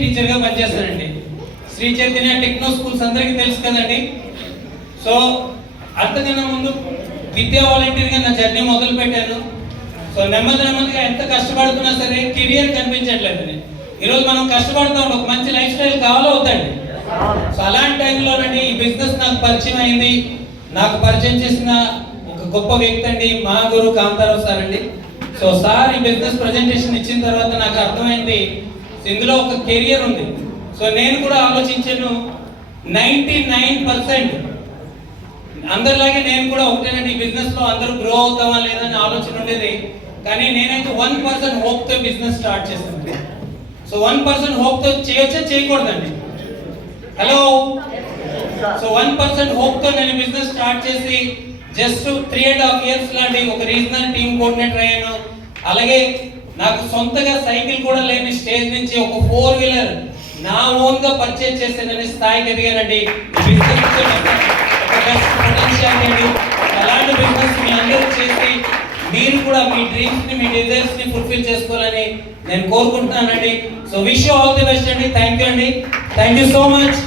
Teacher గా పనిచేస్తానండి. Shri Chaitanya techno schools అందరికీ తెలుసు కదండి. సో అంతకన్నా ముందు విద్యా వాలంటీర్ గా నా జర్నీ మొదలు పెట్టాను. సో నెమ్మదిగా ఎంత కష్టపడుతున్నా సరే కెరియర్ కనిపించట్లేదు. ఈరోజు మనం కష్టపడతాం, ఒక మంచి లైఫ్ స్టైల్ కావాలో అవుతాండి. సో అలాంటి టైంలోనండి ఈ బిజినెస్ నాకు పరిచయం అయింది. నాకు పరిచయం చేసిన ఒక గొప్ప వ్యక్తి అండి మా గురు కాంతారావు సార్ అండి. సో సార్ ఈ బిజినెస్ ప్రజెంటేషన్ ఇచ్చిన తర్వాత నాకు అర్థమైంది ఇందులో ఒక కెరియర్ ఉంది. సో నేను కూడా ఆలోచించాను. 99% అందరిలాగే నేను కూడా ఒకటేనండి, ఈ బిజినెస్ లో అందరూ గ్రో అవుతామా లేదా అని ఆలోచన ఉండేది. కానీ నేనైతే 1% హోప్ తో బిజినెస్ స్టార్ట్ చేశాను. సో 1% హోప్ తో చేయొచ్చా చేయకూడదండి? హలో. సో 1% హోప్ తో నేను బిజినెస్ స్టార్ట్ చేసి జస్ట్ 3.5 years లాంటి ఒక రీజనల్ టీమ్ కోఆర్డినేటర్ అయ్యాను. అలాగే నాకు సొంతగా సైకిల్ కూడా లేని స్టేజ్ నుంచి ఒక 4-wheeler నా ఓన్ గా పర్చేజ్ చేసేదని స్థాయికి ఎదిగానండి. అలాంటి బిజినెస్ మీ అందరూ చేసి మీరు కూడా మీ డ్రీమ్స్ ని, మీ డిజైర్స్ ని ఫుల్ఫిల్ చేసుకోవాలని నేను కోరుకుంటున్నానండి. So wish you all the best అండి. థ్యాంక్ యూ అండి. Thank you so much.